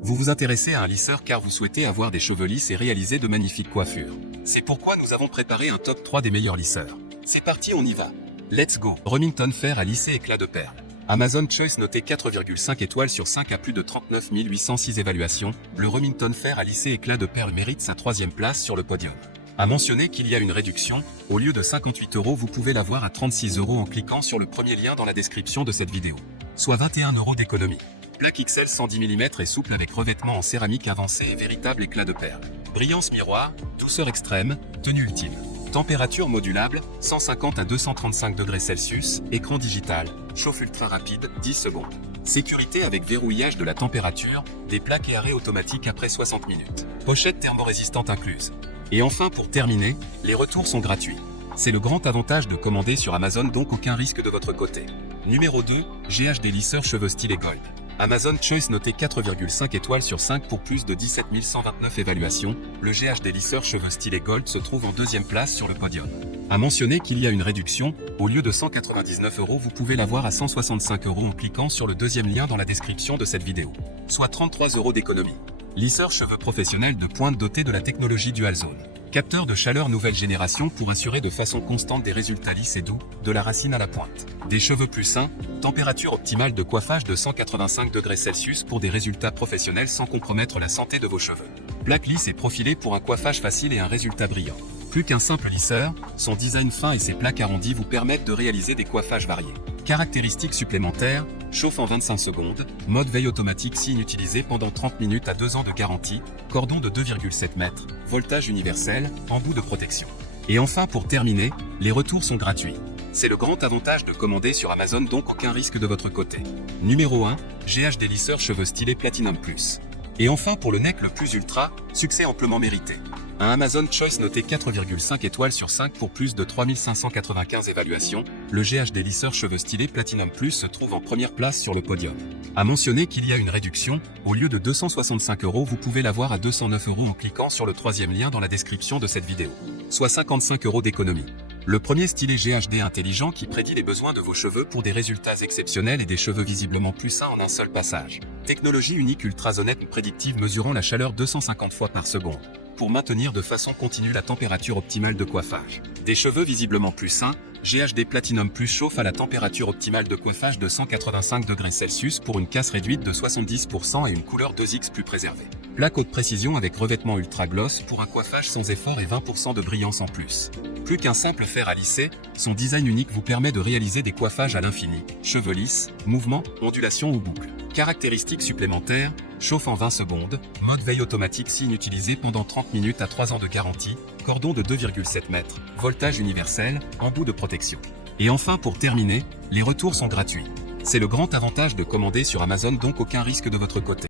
Vous vous intéressez à un lisseur car vous souhaitez avoir des cheveux lisses et réaliser de magnifiques coiffures. C'est pourquoi nous avons préparé un top 3 des meilleurs lisseurs. C'est parti, on y va. Let's go. Remington Fer à lisser éclat de perles. Amazon Choice noté 4,5 étoiles sur 5 à plus de 39 806 évaluations, le Remington Fer à lisser éclat de perles mérite sa 3e place sur le podium. À mentionner qu'il y a une réduction, au lieu de 58 €, vous pouvez l'avoir à 36 € en cliquant sur le premier lien dans la description de cette vidéo. Soit 21 € d'économie. Plaque XL 110 mm est souple avec revêtement en céramique avancé et véritable éclat de perles. Brillance miroir, douceur extrême, tenue ultime. Température modulable, 150 à 235 degrés Celsius, écran digital, chauffe ultra rapide, 10 secondes. Sécurité avec verrouillage de la température, des plaques et arrêt automatique après 60 minutes. Pochette thermorésistante incluse. Et enfin pour terminer, les retours sont gratuits. C'est le grand avantage de commander sur Amazon, donc aucun risque de votre côté. Numéro 2, GHD lisseur cheveux stylé Gold. Amazon Choice noté 4,5 étoiles sur 5 pour plus de 17 129 évaluations, le GHD lisseur cheveux stylé Gold se trouve en 2e place sur le podium. À mentionner qu'il y a une réduction, au lieu de 199 €, vous pouvez l'avoir à 165 € en cliquant sur le deuxième lien dans la description de cette vidéo. Soit 33 € d'économie. Lisseur cheveux professionnel de pointe doté de la technologie Dual Zone. Capteur de chaleur nouvelle génération pour assurer de façon constante des résultats lisses et doux, de la racine à la pointe. Des cheveux plus sains, température optimale de coiffage de 185 degrés Celsius pour des résultats professionnels sans compromettre la santé de vos cheveux. Plaque lisse et profilée pour un coiffage facile et un résultat brillant. Plus qu'un simple lisseur, son design fin et ses plaques arrondies vous permettent de réaliser des coiffages variés. Caractéristiques supplémentaires, chauffe en 25 secondes, mode veille automatique si inutilisé pendant 30 minutes à 2 ans de garantie, cordon de 2,7 mètres, voltage universel, embout de protection. Et enfin pour terminer, les retours sont gratuits. C'est le grand avantage de commander sur Amazon, donc aucun risque de votre côté. Numéro 1, GHD lisseur cheveux stylé Platinum Plus. Et enfin pour le neck le plus ultra, succès amplement mérité. Un Amazon Choice noté 4,5 étoiles sur 5 pour plus de 3595 évaluations, le GHD lisseur cheveux stylé Platinum Plus se trouve en première place sur le podium. À mentionner qu'il y a une réduction, au lieu de 265 €, vous pouvez l'avoir à 209 € en cliquant sur le troisième lien dans la description de cette vidéo. Soit 55 € d'économie. Le premier stylet GHD intelligent qui prédit les besoins de vos cheveux pour des résultats exceptionnels et des cheveux visiblement plus sains en un seul passage. Technologie unique ultrazonette prédictive mesurant la chaleur 250 fois par seconde, pour maintenir de façon continue la température optimale de coiffage. Des cheveux visiblement plus sains, GHD Platinum Plus chauffe à la température optimale de coiffage de 185 degrés Celsius pour une casse réduite de 70% et une couleur 2X plus préservée. Plaque haute précision avec revêtement ultra gloss pour un coiffage sans effort et 20% de brillance en plus. Plus qu'un simple fer à lisser, son design unique vous permet de réaliser des coiffages à l'infini, cheveux lisses, mouvements, ondulations ou boucles. Caractéristiques supplémentaires, chauffe en 20 secondes, mode veille automatique si inutilisé pendant 30 minutes à 3 ans de garantie, cordon de 2,7 mètres, voltage universel, embout de protection. Et enfin pour terminer, les retours sont gratuits. C'est le grand avantage de commander sur Amazon, donc aucun risque de votre côté.